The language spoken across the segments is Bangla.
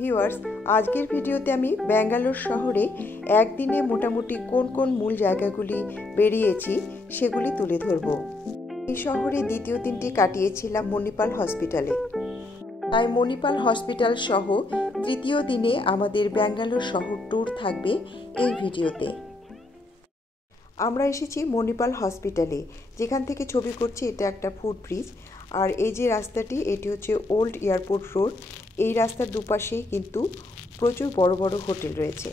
ভিউয়ার্স, আজকের ভিডিওতে আমি ব্যাঙ্গালোর শহরে একদিনে মোটামুটি কোন কোন মূল জায়গাগুলি বেরিয়েছি সেগুলি তুলে ধরব। এই শহরে দ্বিতীয় দিনটি কাটিয়েছিলাম মণিপাল হসপিটালে। তাই মণিপাল হসপিটাল সহ তৃতীয় দিনে আমাদের ব্যাঙ্গালোর শহর ট্যুর থাকবে এই ভিডিওতে। আমরা এসেছি মণিপাল হসপিটালে, যেখান থেকে ছবি করছি। এটা একটা ফুটব্রিজ, আর এই যে রাস্তাটি, এটি হচ্ছে ওল্ড এয়ারপোর্ট রোড। এই রাস্তার দুপাশেই কিন্তু প্রচুর বড় বড় হোটেল রয়েছে।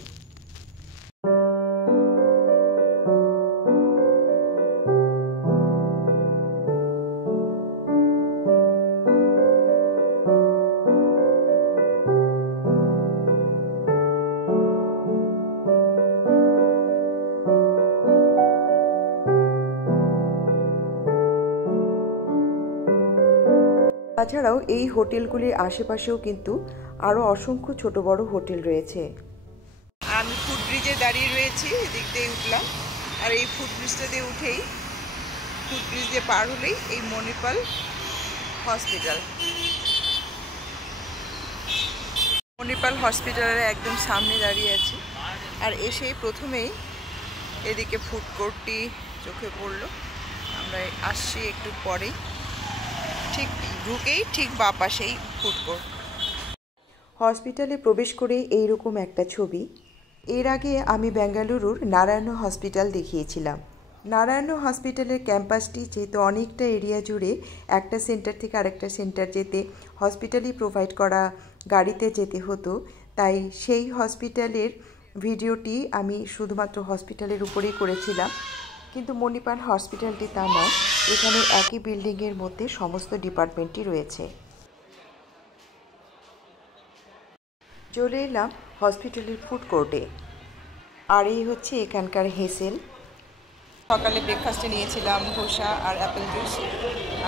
তাছাড়াও এই হোটেলগুলির আশেপাশেও কিন্তু আরও অসংখ্য ছোট বড় হোটেল রয়েছে। আমি ফুটব্রিজে দাঁড়িয়ে রয়েছি, এদিক দিয়ে উঠলাম, আর এই ফুটব্রিজটা দিয়ে উঠেই, ফুটব্রিজ দিয়ে পার হলেই এই মণিপাল হসপিটাল। মণিপাল হসপিটালের একদম সামনে দাঁড়িয়ে আছি, আর এসেই প্রথমেই এদিকে ফুড কোর্টটি চোখে পড়লো। আমরা আসছি একটু পরেই, ঠিক ঢুকেই ঠিক বাঁ পাশেই ফুড কোর্ট। হসপিটালে প্রবেশ করে এইরকম একটা ছবি। এর আগে আমি বেঙ্গালুরুর নারায়ণ হসপিটাল দেখিয়েছিলাম। নারায়ণ হসপিটালের ক্যাম্পাসটি যেহেতু অনেকটা এরিয়া জুড়ে, একটা সেন্টার থেকে আরেকটা সেন্টার যেতে হসপিটালই প্রোভাইড করা গাড়িতে যেতে হতো, তাই সেই হসপিটালের ভিডিওটি আমি শুধুমাত্র হসপিটালের উপরেই করেছিলাম। কিন্তু মণিপাল হসপিটালটি তা নয়, এখানে একই বিল্ডিংয়ের মধ্যে সমস্ত ডিপার্টমেন্টই রয়েছে। চলে এলাম হসপিটালের ফুড কোর্টে, আর এই হচ্ছে এখানকার হেসেল। সকালে ব্রেকফাস্টে নিয়েছিলাম ধোসা আর অ্যাপেল জুস,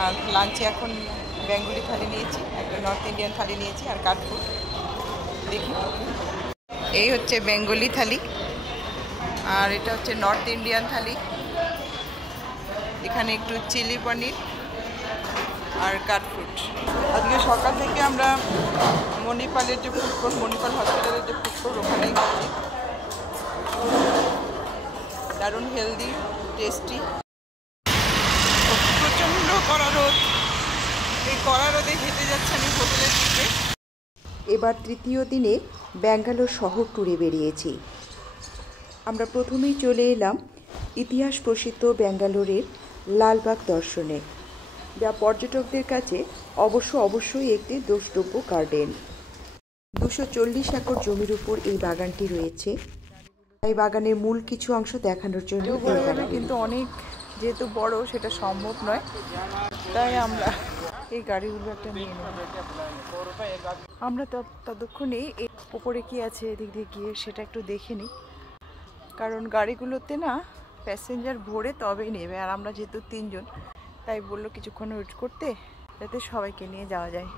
আর লাঞ্চে এখন বেঙ্গলি থালি নিয়েছি, একটা নর্থ ইন্ডিয়ান থালি নিয়েছি, আর কাঠফুড। দেখি, এই হচ্ছে বেঙ্গলি থালি, আর এটা হচ্ছে নর্থ ইন্ডিয়ান থালি। এখানে একটু চিলি পনির আর কাঠফুড। আজকে সকাল থেকে আমরা মণিপালের যে ফুড কোর্ট, মণিপাল হসপিটালের যে ফুড কোর্ট, ওখানেই খাচ্ছি। দারুণ হেলদি, টেস্টি। প্রচণ্ড কড়া রোদ, এই কড়া রোদে হেঁটে যাচ্ছে আমি হোটেলের দিকে। এবার তৃতীয় দিনে ব্যাঙ্গালোর শহর ট্যুরে বেরিয়েছি। আমরা প্রথমেই চলে এলাম ইতিহাস প্রসিদ্ধ ব্যাঙ্গালোরের লালবাগ দর্শনে, যা পর্যটকদের কাছে অবশ্যই একটি দ্রষ্টব্য গার্ডেন। 240 একর জমির উপর এই বাগানটি রয়েছে। এই বাগানের মূল কিছু অংশ দেখানোর জন্য কিন্তু অনেক যেহেতু বড়, সেটা সম্ভব নয়, তাই আমরা এই গাড়িগুলো একটা নিয়ে নেব। আমরা ততক্ষণেই ওপরে কি আছে এদিক দিয়ে গিয়ে সেটা একটু দেখে নিই, কারণ গাড়িগুলোতে না প্যাসেঞ্জার ভরে তবেই নেবে, আর আমরা যেহেতু 3 জন, তাই বললো কিছুক্ষণ ওয়েট করতে, যাতে সবাইকে নিয়ে যাওয়া যায়।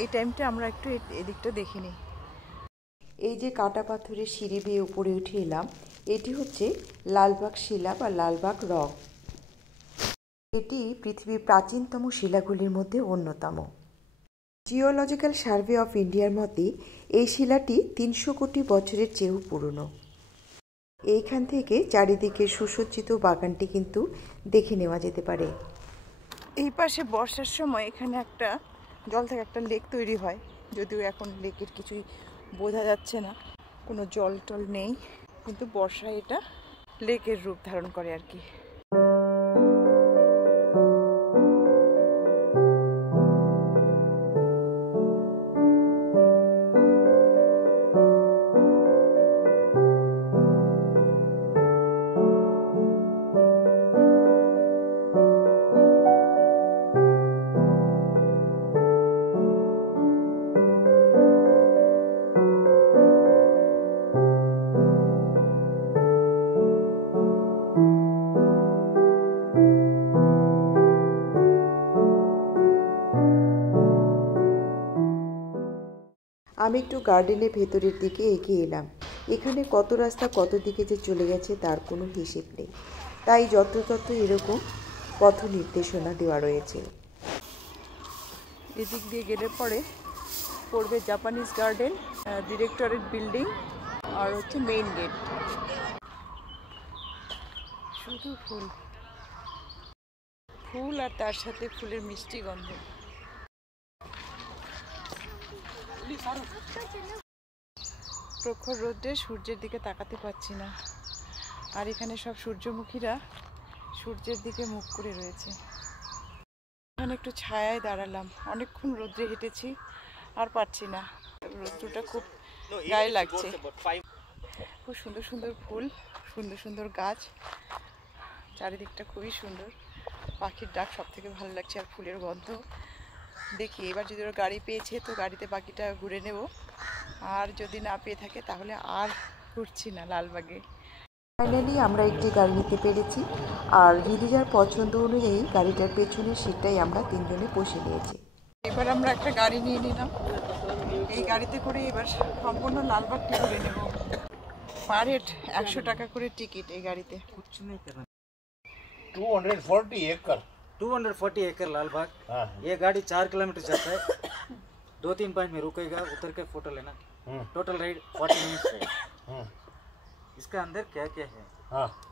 এই টাইমটা আমরা একটু এদিকটা দেখে নিই। এই যে কাটা পাথরের সিঁড়ি বেয়ে উপরে উঠে এলাম, এটি হচ্ছে লালবাগ শিলা বা লালবাগ রক। এটি পৃথিবীর প্রাচীনতম শিলাগুলির মধ্যে অন্যতম। জিওলজিক্যাল সার্ভে অফ ইন্ডিয়ার মতে এই শিলাটি 300 কোটি বছরের চেয়েও পুরনো। এইখান থেকে চারিদিকে সুসজ্জিত বাগানটি কিন্তু দেখে নেওয়া যেতে পারে। এই পাশে বর্ষার সময় এখানে একটা জল থেকে একটা লেক তৈরি হয়, যদিও এখন লেকের কিছুই বোঝা যাচ্ছে না, কোনো জল টল নেই, কিন্তু বর্ষায় এটা লেকের রূপ ধারণ করে আর কি। আমি একটু গার্ডেনের ভেতরের দিকে এগিয়ে এলাম। এখানে কত রাস্তা কত দিকে যে চলে গেছে তার কোনো হিসেব নেই, তাই যত্রতত্র এরকম পথ নির্দেশনা দেওয়া রয়েছে। এদিক দিয়ে গেলে পরে পড়বে জাপানিজ গার্ডেন, ডিরেক্টরেট বিল্ডিং আর হচ্ছে মেইন গেট। শুধু ফুল ফুল আর তার সাথে ফুলের মিষ্টি গন্ধ। প্রখর রোদে সূর্যের দিকে তাকাতে পারছি না, আর এখানে সব সূর্যমুখীরা সূর্যের দিকে মুখ করে রয়েছে। এখানে একটু ছায়ায় দাঁড়ালাম, অনেকক্ষণ রোদ্রে হেঁটেছি আর পারছি না, রোদ্রটা খুব গায়ে লাগছে। খুব সুন্দর সুন্দর ফুল, সুন্দর সুন্দর গাছ, চারিদিকটা খুবই সুন্দর। পাখির ডাক সব থেকে ভালো লাগছে, আর ফুলের গন্ধ। দেখি এবার যদি ওরা গাড়ি পেয়েছে তো গাড়িতে বাকিটা ঘুরে নেব, আর যদি না পেয়ে থাকে তাহলে আর ঘুরছি না লালবাগে। ফাইনালি আমরা একটি গাড়ি নিতে পেরেছি, আর রিদিজার পছন্দ অনুযায়ী গাড়িটার পেছনের সিটটাই আমরা তিনজনে বসে নিয়েছি। এবার আমরা একটা গাড়ি নিয়ে নিলাম, এই গাড়িতে করে এবার সম্পূর্ণ লালবাগটি ঘুরে নেব। পার হেড 100 টাকা করে টিকিট এই গাড়িতে। 240 एकड़ लालबाग। ये गाड़ी 4 किलोमीटर जाता है, 2-3 पॉइंट में रुकेगा, उतर के फोटो लेना। टोटल राइड 40 मिनट्स है। इसका अंदर क्या क्या है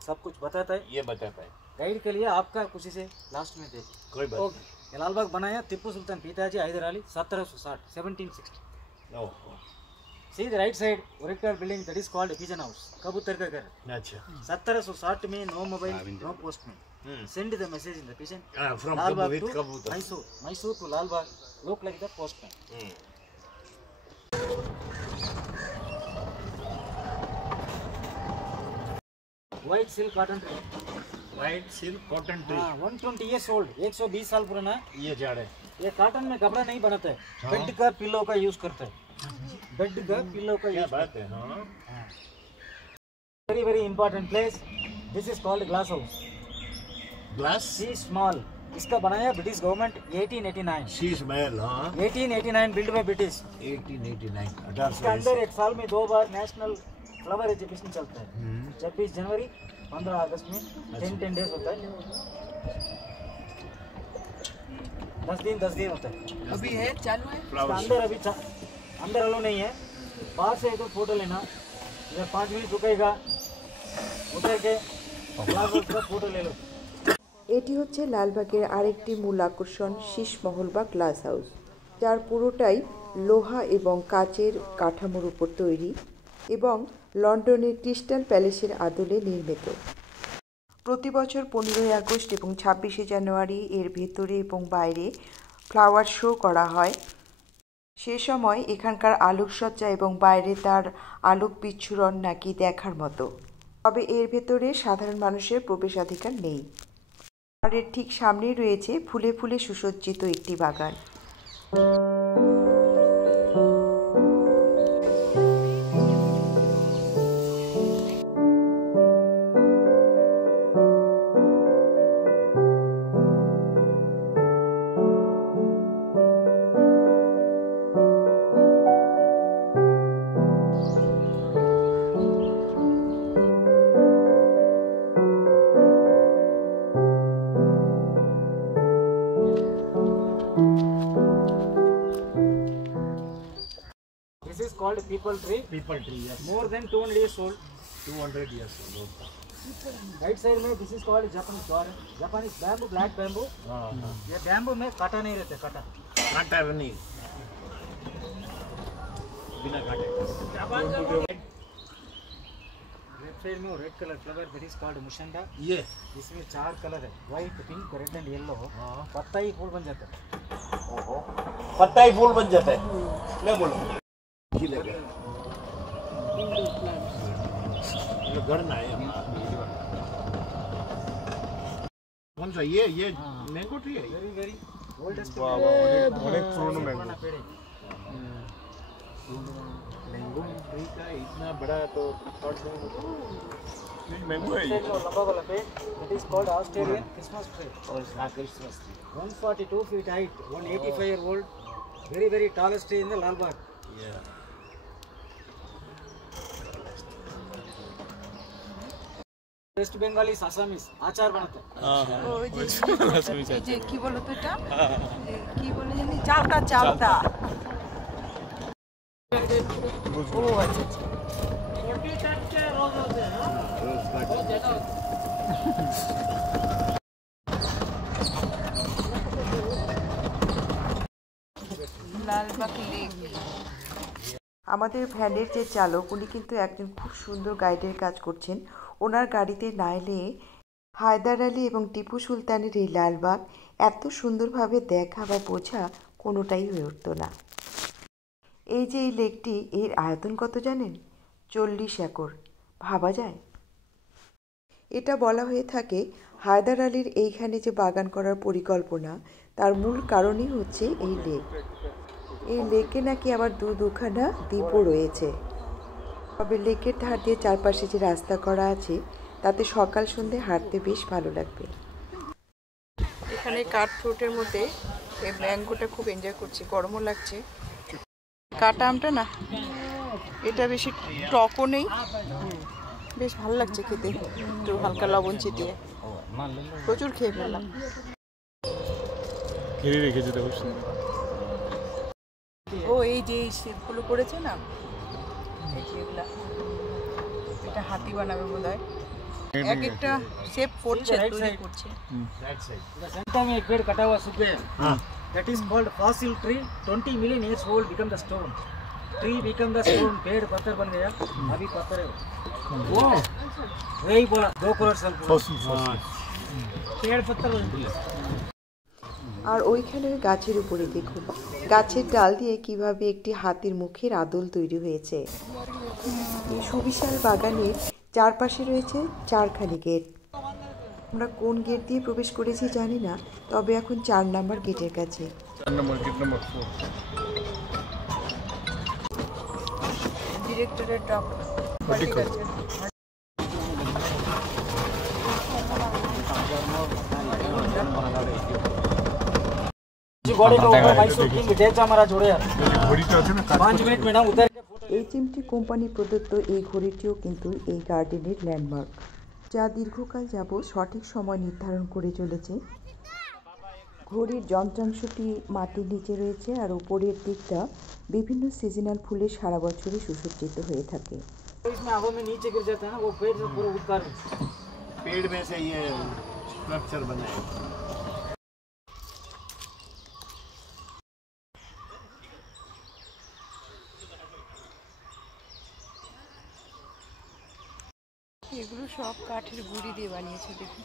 सब कुछ बताता है, ये बताता है। गाइड के लिए आपका कुछ से लास्ट में देखिए। कोई बात ओके। ये लालबाग बनाया टिप्पू सुल्तान पिताजी हैदर अली 1760 नहीं। सीधे राइट साइड ओरेक्टर building that is called pigeon house, कबूतर का घर। अच्छा 1760 में no mobile no postman, send the message in the pigeon from Lalbagh with to Kabutar. Mysore to Lalbagh, look like the postman. White silk cotton tree, white silk cotton tree. 120 years old, 120 साल पुराना। ये झाड़ है। ये कॉटन में कपड़ा नहीं बनाता है, बेड का पिलो का यूज करता है, बेड का पिलो का क्या यूज बात है। हाँ very very important place, this is called glass house. Glass see small, इसका बनाया ब्रिटिश गवर्नमेंट 1889। शीश महल। हाँ 1889 बिल्ड बाय ब्रिटिश। 1889 इसके अंदर एक साल में 2 बार नेशनल फ्लावर एग्जीबिशन चलता है, 26 जनवरी 15 अगस्त में 10 डेज होता है, 10 दिन होता है। अभी है चालू है। इसका अंदर अभी अंदर अलो नहीं है, बाहर से तो फोटो लेना, इधर 5 मिनट रुकेगा, उतर के फोटो ले लो। এটি হচ্ছে লালবাগের আরেকটি মূল আকর্ষণ, শীষমহল বা গ্লাস হাউস, যার পুরোটাই লোহা এবং কাচের কাঠামোর উপর তৈরি এবং লন্ডনের ক্রিস্টাল প্যালেসের আদলে নির্মিত। প্রতি বছর 15ই আগস্ট এবং 26শে জানুয়ারি এর ভেতরে এবং বাইরে ফ্লাওয়ার শো করা হয়। সে সময় এখানকার আলোকসজ্জা এবং বাইরে তার আলোক বিচ্ছুরণ নাকি দেখার মতো। তবে এর ভেতরে সাধারণ মানুষের প্রবেশাধিকার নেই। আর এর ঠিক সামনেই রয়েছে ফুলে ফুলে সুসজ্জিত একটি বাগান। This is called people tree. People tree. Yes More than 200 years old. 200 years old। Right side में this is called Japanese door. Japanese bamboo, black bamboo. हाँ ये bamboo में कांटा नहीं रहता, कांटा। कांटा नहीं, बिना कांटे। Left side में red colour flower that is called मुशंडा। ये इसमें 4 कलर है, white, pink, red and yellow. पत्ता ही फूल बन जाता है। ओहो पत्ता ही फूल बन जाता है। मैं बोलो ये लगे ये गढ़ना है। कौन सा ये मैंगो ट्री है। वेरी वेरी ओल्डेस्ट अनेक पुराना पुराना पेड़ है। मैंगो ट्री का इतना बड़ा तो मैंगो है ये। लंबा वाला पेड़ that is called Australian Christmas tree। और इसका Christmas tree 142 feet height, 185 year old, very very tallest tree in the Lalbagh। West Bengali Assamese आचार बनाते हैं। ওই যে কি বলো তো এটা, কি বলে জানি, চালতা। ও আচ্ছা আচ্ছা। লালবাগ লেক। আমাদের ভ্যানের যে চালক উনি কিন্তু একজন খুব সুন্দর গাইডের কাজ করছেন। ওনার গাড়িতে না এলে হায়দার আলী এবং টিপু সুলতানের এই লালবাগ এত সুন্দরভাবে দেখা বা বোঝা কোনোটাই হয়ে উঠত না। এই যে এই লেকটি, এর আয়তন কত জানেন? 40 একর। ভাবা যায়? এটা বলা হয়ে থাকে হায়দার আলীর এইখানে যে বাগান করার পরিকল্পনা, তার মূল কারণই হচ্ছে এই লেক। এই লেকে নাকি আবার দুখানা দ্বীপও রয়েছে। তবে লেকের ধার দিয়ে চারপাশে যে রাস্তা করা আছে তাতে সকাল সন্ধে হাঁটতে বেশ ভালো লাগবে। এখানে কাঠ ফ্রুটের মধ্যে এই ম্যাঙ্গোটা খুব এনজয় করছি, গরমও লাগছে। কাটা আমটা না, এটা বেশি টকও নেই, বেশ ভালো লাগছে খেতে, একটু হালকা লবণ ছিটিয়ে। প্রচুর খেয়ে ফেললাম। ও এই যে শেপগুলো করেছে না, এই যে এগুলা, এটা হাতি বানাবে বোধ হয়। এক একটা শেপ করছে, তৈরি করছে। में एक पेड़ कटा हुआ सूख गया, that is called fossil tree. 20 million years old become the stone, tree become the stone, पेड़ पत्थर बन गया, अभी पत्थर है वो, वही बोला 2 करोड़ साल पेड़ पत्थर बन गया। আর ওইখানের গাছের উপরে দেখুন, গাছের ডাল দিয়ে কিভাবে একটি হাতির মুখের আদল তৈরি হয়েছে। এই সুবিশাল বাগানের চারপাশে রয়েছে 4খানি গেট। আমরা কোন গেট দিয়ে প্রবেশ করেছি জানি না, তবে এখন 4 নম্বর গেটের কাছে। ডিরেক্টরের টপ HMT কোম্পানি প্রদত্ত এই ঘড়িটিও কিন্তু এই গার্ডেনের ল্যান্ডমার্ক, যা দীর্ঘকাল যাবৎ সঠিক সময় নির্ধারণ করে চলেছে। ঘড়ির যন্ত্রাংশটি মাটির নিচে রয়েছে আর উপরের দিকটা বিভিন্ন সিজনাল ফুলে সারা বছরই সুসজ্জিত হয়ে থাকে। पेड़ में से ये स्ट्रक्चर बना है। এগুলো সব কাঠের গুঁড়ি দিয়ে বানিয়েছে। দেখুন,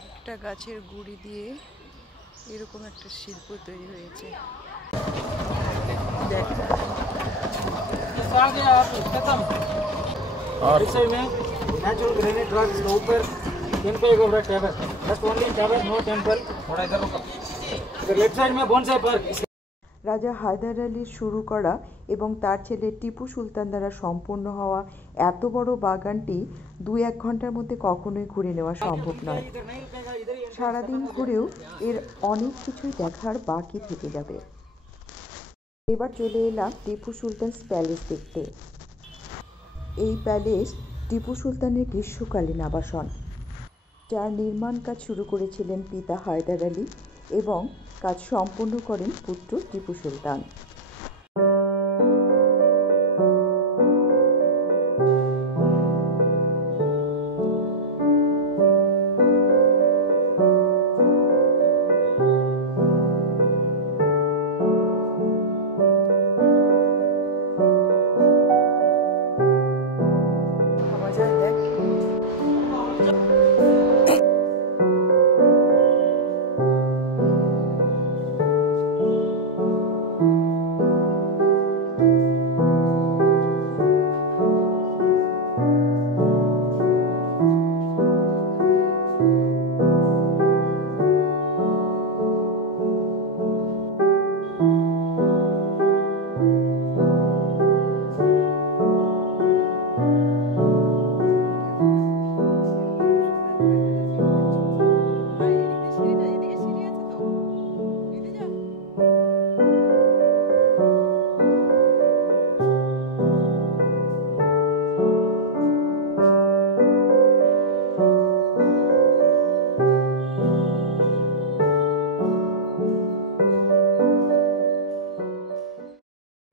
একটা গাছের গুঁড়ি দিয়ে এরকম একটা শিল্প তৈরি হয়েছে। नेचुरल ग्रेनाइट रॉक, इसके ऊपर टेम्पल का बड़ा table, just only table, no temple. थोड़ा इधर रुको, इधर लेफ्ट साइड में बोनसाई पार्क। রাজা হায়দার আলীর শুরু করা এবং তার ছেলে টিপু সুলতান দ্বারা সম্পূর্ণ হওয়া এত বড় বাগানটি 2-1 ঘন্টার মধ্যে কখনোই ঘুরে নেওয়া সম্ভব নয়। সারাদিন ঘুরেও এর অনেক কিছুই দেখার বাকি থেকে যাবে। এবার চলে এলাম টিপু সুলতান প্যালেস দেখতে। এই প্যালেস টিপু সুলতানের গ্রীষ্মকালীন আবাসন, যার নির্মাণ কাজ শুরু করেছিলেন পিতা হায়দার আলী এবং কাজ সম্পূর্ণ করেন পুত্র টিপু সুলতান।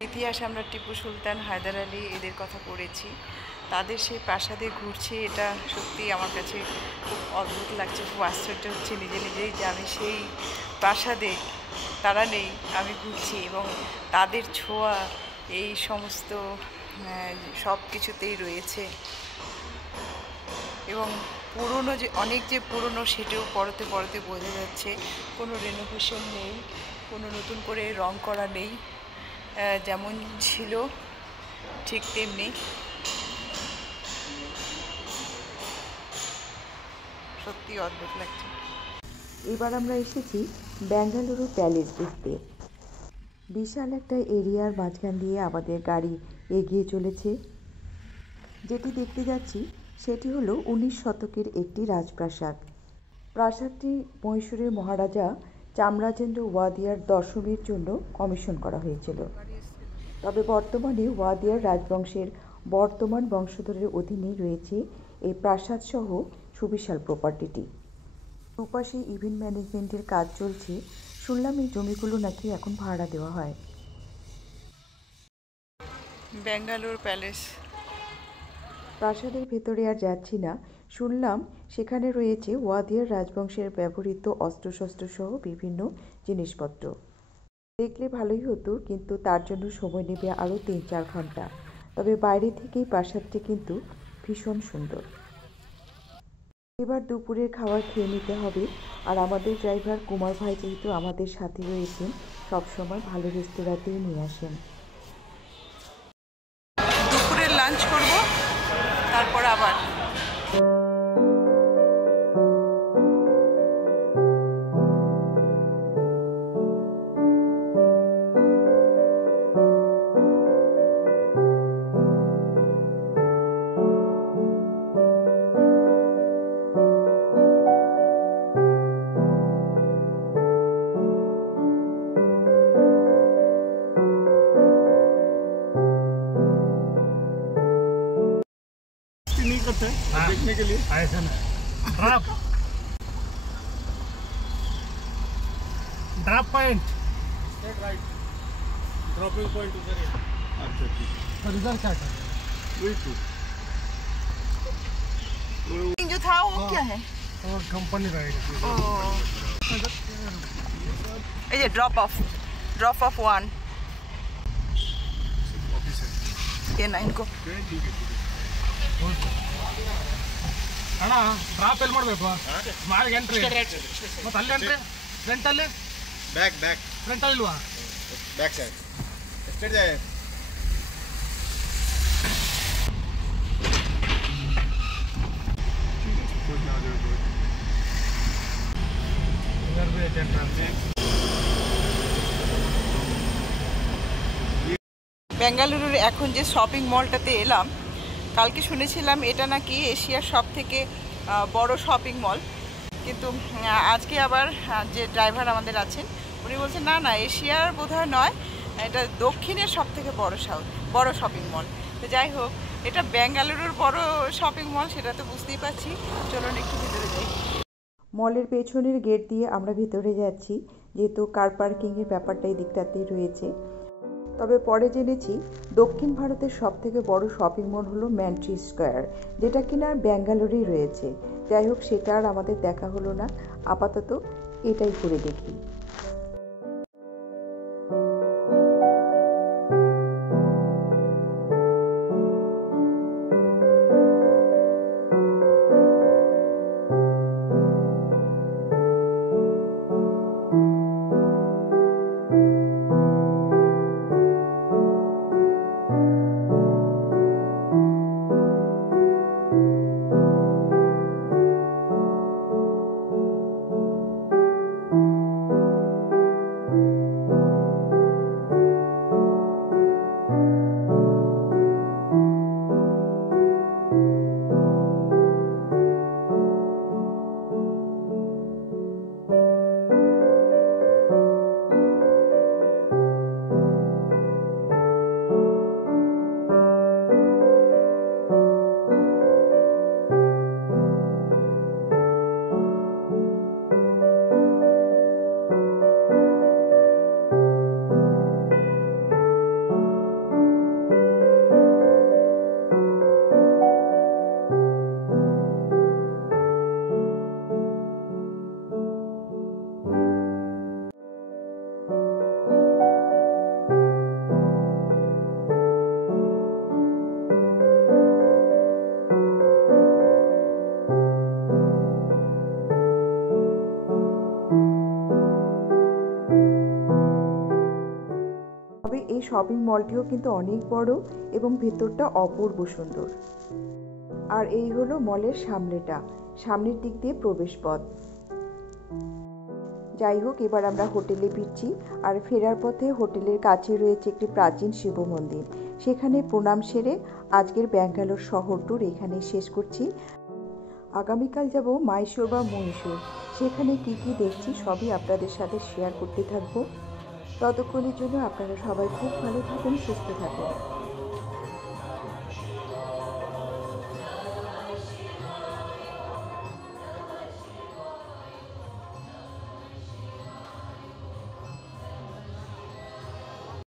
ইতিহাসে আমরা টিপু সুলতান, হায়দার আলী এদের কথা পড়েছি, তাদের সেই প্রাসাদে ঘুরছি, এটা সত্যি আমার কাছে খুব অদ্ভুত লাগছে, খুব আশ্চর্য হচ্ছে নিজে নিজেই যে আমি সেই প্রাসাদে, তারা নেই, আমি ঘুরছি এবং তাদের ছোঁয়া এই সমস্ত সব কিছুতেই রয়েছে। এবং পুরনো যে অনেক যে পুরনো সেটাও পরতে পরতে বোঝা যাচ্ছে, কোনো রেনোভেশন নেই, কোনো নতুন করে রং করা নেই, যেমন ছিল ঠিক তেমনি। সত্যি অদ্ভুত লাগছে। এবার আমরা এসেছি বেঙ্গালুরু প্যালেস দেখতে। বিশাল একটা এরিয়ার মাঝখান দিয়ে আমাদের গাড়ি এগিয়ে চলেছে। যেটি দেখতে যাচ্ছি সেটি হলো 19 শতকের একটি রাজপ্রাসাদ। প্রাসাদটি মহীশূরের মহারাজা চামরাজেন্দ্র ওয়াদিয়ার দশমীর জন্য কমিশন করা হয়েছিল। তবে বর্তমানে ওয়াদিয়ার রাজবংশের বর্তমান বংশধরের অধীনে রয়েছে এই প্রাসাদ সহ সুবিশাল প্রপার্টিটি। দুপাশে ইভেন্ট ম্যানেজমেন্টের কাজ চলছে। শুনলাম এই জমিগুলো নাকি এখন ভাড়া দেওয়া হয়। বেঙ্গালুরু প্যালেস। প্রাসাদের ভেতরে আর যাচ্ছি না। শুনলাম সেখানে রয়েছে ওয়াদিয়ার রাজবংশের ব্যবহৃত অস্ত্রশস্ত্র সহ বিভিন্ন জিনিসপত্র। দেখলে ভালোই হতো, কিন্তু তার জন্য সময় নেবে আরও 3-4 ঘন্টা। তবে বাইরে থেকেই প্রাসাদটি কিন্তু ভীষণ সুন্দর। এবার দুপুরের খাবার খেয়ে নিতে হবে। আর আমাদের ড্রাইভার কুমার ভাই যেহেতু আমাদের সাথে রয়েছেন, সবসময় ভালো রেস্তোরাঁতেই নিয়ে আসেন। দুপুরের লাঞ্চ করব, তারপর আবার नहीं करते देखने के लिए ऐसा ना drop point straight right dropping point उधर है। अच्छा ठीक है, इधर क्या है वही तो जो था वो क्या है? और कंपनी रहेगा। ये ड्रॉप ऑफ 1 ऑफिस है ये ना इनको ठीक है ಅಣ್ಣ ಡ್ರಾಪ್ ಎಲ್ಲಿ ಮಾಡಬೇಕು ಮಾರ್ಗ ಎಂಟ್ರಿ ಮತ್ತೆ ಅಲ್ಲಿ ಎಂಟ್ರಿ ಫ್ರಂಟಲ್ಲಿ ಬ್ಯಾಕ್ ಫ್ರಂಟಲ್ಲಿ ಇಲ್ವಾ ಬ್ಯಾಕ್ ಸೈಡ್ ಎಷ್ಟೇ ಜಾಯ इधर भी एंट्रेंस है। বেঙ্গালুরুর এখন যে শপিং মলটাতে এলাম, কালকে শুনেছিলাম এটা নাকি এশিয়ার সব থেকে বড় শপিং মল, কিন্তু আজকে আবার যে ড্রাইভার আমাদের আছেন উনি বলছেন না না এশিয়ার বোধহয় নয়, এটা দক্ষিণের সব থেকে বড় শপিং মল। তো যাই হোক, এটা বেঙ্গালুরুর বড় শপিং মল সেটা তো বুঝতেই পারছি। চলুন একটু ভিতরে যাই। মলের পেছনের গেট দিয়ে আমরা ভেতরে যাচ্ছি, যেহেতু কার পার্কিংয়ের ব্যাপারটা এই দিকটাতেই রয়েছে। তবে পরে জেনেছি দক্ষিণ ভারতের সবথেকে বড় শপিং মল হলো ম্যান্ট্রি স্কোয়ার, যেটা কিনা ব্যাঙ্গালোরেই রয়েছে। যাই হোক, সেটা আর আমাদের দেখা হলো না, আপাতত এটাই করে দেখি। এই শপিং মলটিও কিন্তু অনেক বড় এবং ভেতরটা অপূর্ব সুন্দর। আর এই হলো মলের সামনের দিক দিয়ে প্রবেশপথ। যাই হোক, এবার আমরা হোটেলে ফিরছি। আর ফেরার পথে হোটেলের কাছে রয়েছে একটি প্রাচীন শিব মন্দির, সেখানে প্রণাম সেরে আজকের ব্যাঙ্গালোর শহর ট্যুর এখানে শেষ করছি। আগামীকাল যাব মাইসোর বা মহীশূর, সেখানে কি কি দেখছি সবই আপনাদের সাথে শেয়ার করতে থাকবো। ততক্ষণের জন্য আপনারা সবাই খুব ভালো থাকুন, সুস্থ থাকুন।